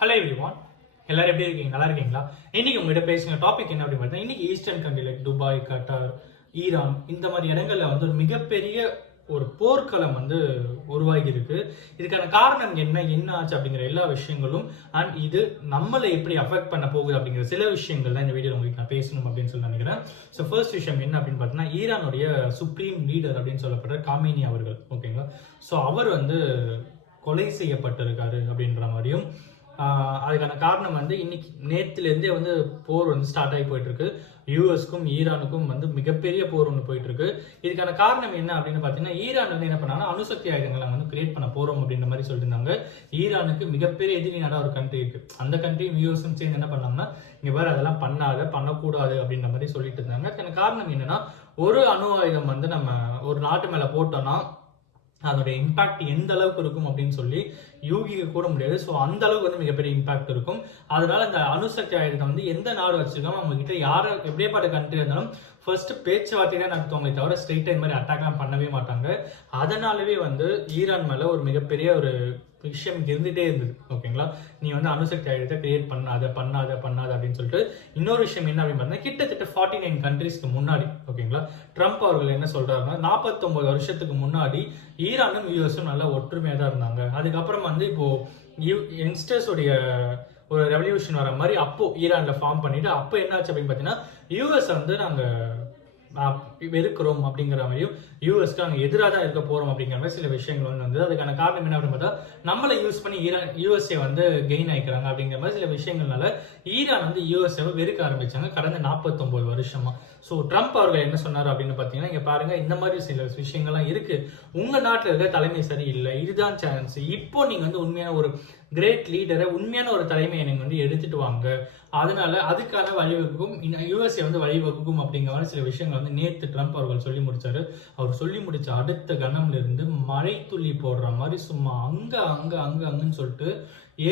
Hello everyone, எல்லாரும் எப்படி இருக்கீங்க? நல்லா இருக்கீங்களா? இன்னைக்கு உங்ககிட்ட பேசுகிற டாபிக் என்ன அப்படின்னு பார்த்தா, இன்னைக்கு eastern country like Dubai, Qatar, Iran இந்த மாதிரி இடங்கள்ல வந்து ஒரு மிகப்பெரிய ஒரு போர்க்களம் வந்து உருவாகி இருக்கு. இதுக்கான காரணம் என்ன ஆச்சு அப்படிங்கிற எல்லா விஷயங்களும் அண்ட் இது நம்மளை எப்படி அஃபெக்ட் பண்ண போகுது அப்படிங்கிற சில விஷயங்கள் தான் இந்த வீடியோ உங்களுக்கு நான் பேசணும் அப்படின்னு சொல்லி நினைக்கிறேன். ஸோ ஃபர்ஸ்ட் விஷயம் என்ன அப்படின்னு பார்த்தீங்கன்னா, ஈரானுடைய சுப்ரீம் லீடர் அப்படின்னு சொல்லப்படுற காமினி அவர்கள், ஓகேங்களா? ஸோ அவர் வந்து கொலை செய்யப்பட்டிருக்காரு அப்படின்ற மாதிரியும் அதுக்கான காரணம் வந்து இன்னைக்கு நேற்றுலேருந்தே வந்து போர் வந்து ஸ்டார்ட் ஆகி போயிட்டு இருக்கு. யூஎஸ்க்கும் ஈரானுக்கும் வந்து மிகப்பெரிய போர் ஒன்று போயிட்டு இருக்கு. இதுக்கான காரணம் என்ன அப்படின்னு பார்த்தீங்கன்னா, ஈரான் வந்து என்ன பண்ணாங்கன்னா அணுசக்தி ஆயுதங்களை வந்து கிரியேட் பண்ண போறோம் அப்படின்ற மாதிரி சொல்லியிருந்தாங்க. ஈரானுக்கு மிகப்பெரிய எதிரி நாடா ஒரு கண்ட்ரி இருக்கு. அந்த கண்ட்ரியும் யூஎஸும் சேர்ந்து என்ன பண்ணாங்கன்னா, இங்க வேற அதெல்லாம் பண்ணக்கூடாது அப்படின்ற மாதிரி சொல்லிட்டு இருந்தாங்க. அதுக்கான காரணம் என்னன்னா, ஒரு அணு ஆயுதம் வந்து நம்ம ஒரு நாட்டு மேல போட்டோம்னா அதோட இம்பாக்ட் எந்த அளவுக்கு இருக்கும் அப்படின்னு சொல்லி யூகிக்க கூட முடியாது. ஸோ அந்த அளவுக்கு வந்து மிகப்பெரிய இம்பாக்ட் இருக்கும். அதனால இந்த அணுசக்தி ஆயுதத்தை வந்து எந்த நாடு வச்சிருக்காமோ அவங்க கிட்ட யாரை எப்படியேப்பட்ட கண்ட்ரி இருந்தாலும் ஃபர்ஸ்ட் பேச்சுவார்த்தை தான் நடத்துவாங்களே தவிர ஸ்ட்ரெயிட்டா இந்த மாதிரி அட்டாக்லாம் பண்ணவே மாட்டாங்க. அதனாலவே வந்து ஈரான் மேல ஒரு மிகப்பெரிய ஒரு விஷயம் இருந்துட்டே இருந்தது. ஓகேங்களா? நீ வந்து அணுசக்தி ஆயுதத்தை கிரியேட் பண்ணாத அப்படின்னு சொல்லிட்டு. இன்னொரு விஷயம் என்ன அப்படின்னு பார்த்தீங்கன்னா, கிட்டத்தட்ட 49 கண்ட்ரீஸ்க்கு முன்னாடி, ஓகேங்களா, ட்ரம்ப் அவர்கள் என்ன சொல்றாருன்னா, 49 வருஷத்துக்கு முன்னாடி ஈரானும் யூஎஸும் நல்லா ஒற்றுமையா தான் இருந்தாங்க. அதுக்கப்புறம் வந்து இப்போ யங்ஸ்டர்ஸ் உடைய ஒரு ரெவல்யூஷன் வர மாதிரி அப்போ ஈரான்ல ஃபார்ம் பண்ணிட்டு அப்போ என்னாச்சு அப்படின்னு பார்த்தீங்கன்னா, யூஎஸ் வந்து நாங்க வெறுக்கிறோம் அப்படிங்கிற மாதிரியும் யூஎஸ்க்கு நாங்கள் எதிராக தான் இருக்க போறோம் அப்படிங்கிற மாதிரி சில விஷயங்கள் வந்து வந்தது. அதுக்கான காரணம் என்ன அப்படின்னு பார்த்தா, நம்மளை யூஸ் பண்ணி யூஎஸ்ஏ வந்து கெயின் ஆயிக்கிறாங்க அப்படிங்கிற மாதிரி சில விஷயங்கள்னால ஈரான் வந்து யூஎஸ்ஏவை வெறுக்க ஆரம்பிச்சாங்க கடந்த 49 வருஷமா. ஸோ ட்ரம்ப் அவர்கள் என்ன சொன்னார் அப்படின்னு பார்த்தீங்கன்னா, இங்க பாருங்க, இந்த மாதிரி சில விஷயங்கள்லாம் இருக்கு. உங்க நாட்டில் இருக்க தலைமை சரியில்லை, இதுதான் சான்ஸ். இப்போ நீங்க வந்து உண்மையான ஒரு கிரேட் லீடரை, உண்மையான ஒரு தலைமையை நீங்க வந்து எடுத்துட்டு வாங்க. அதனால அதுக்கான வழிவகுக்கும் யூஎஸ்ஏ வந்து வழிவகுக்கும் அப்படிங்கிற மாதிரி சில விஷயங்கள் வந்து நேத்து ட்ரம்ப் அவர்கள் சொல்லி முடிச்சாரு. அவர் சொல்லி முடிச்ச அடுத்த கணம்ல இருந்து மழை துள்ளி போடுற மாதிரி சும்மா அங்கன்னு சொல்லிட்டு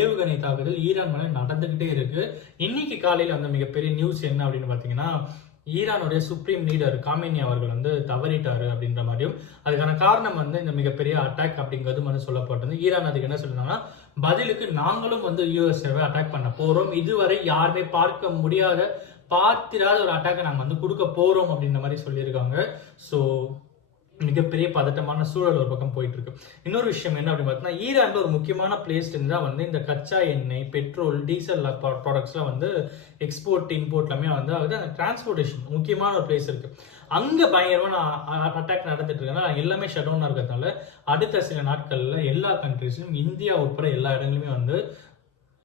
ஏவுகணை தாக்குதல் ஈரான் மேல நடந்துகிட்டே இருக்கு. இன்னைக்கு காலையில அந்த மிகப்பெரிய நியூஸ் என்ன அப்படின்னு பாத்தீங்கன்னா, ஈரானுடைய சுப்ரீம் லீடர் காமினி அவர்கள் வந்து தவறிட்டாரு அப்படின்ற மாதிரியும், அதுக்கான காரணம் வந்து இந்த மிகப்பெரிய அட்டாக் அப்படிங்கிறது வந்து சொல்லப்பட்டது. ஈரான் அதுக்கு என்ன சொல்றாங்கன்னா, பதிலுக்கு நாங்களும் வந்து யூஎஸ்ஏவை அட்டாக் பண்ண போறோம், இதுவரை யாருமே பார்த்திராத ஒரு அட்டாக்கை நாங்க வந்து கொடுக்க போறோம் அப்படின்ற மாதிரி சொல்லியிருக்காங்க. ஸோ மிகப்பெரிய பதட்டமான சூழல் ஒரு பக்கம் போயிட்டு இருக்கு. இன்னொரு விஷயம் என்ன அப்படின்னு பார்த்தீங்கன்னா, ஈரான்ல ஒரு முக்கியமான பிளேஸ் இருந்தா வந்து இந்த கச்சா எண்ணெய், பெட்ரோல், டீசல் ப்ராடக்ட்ஸ்லாம் வந்து எக்ஸ்போர்ட் இம்போர்ட் எல்லாமே வந்து அந்த டிரான்ஸ்போர்டேஷன் முக்கியமான ஒரு பிளேஸ் இருக்கு. அங்க பயங்கரமான அட்டாக் நடந்துட்டு இருக்கனால எல்லாமே ஷட் டவுனா இருக்கிறதுனால அடுத்த சில நாட்கள்ல எல்லா கண்ட்ரீஸ்லயும், இந்தியா உட்பட எல்லா இடங்களுமே வந்து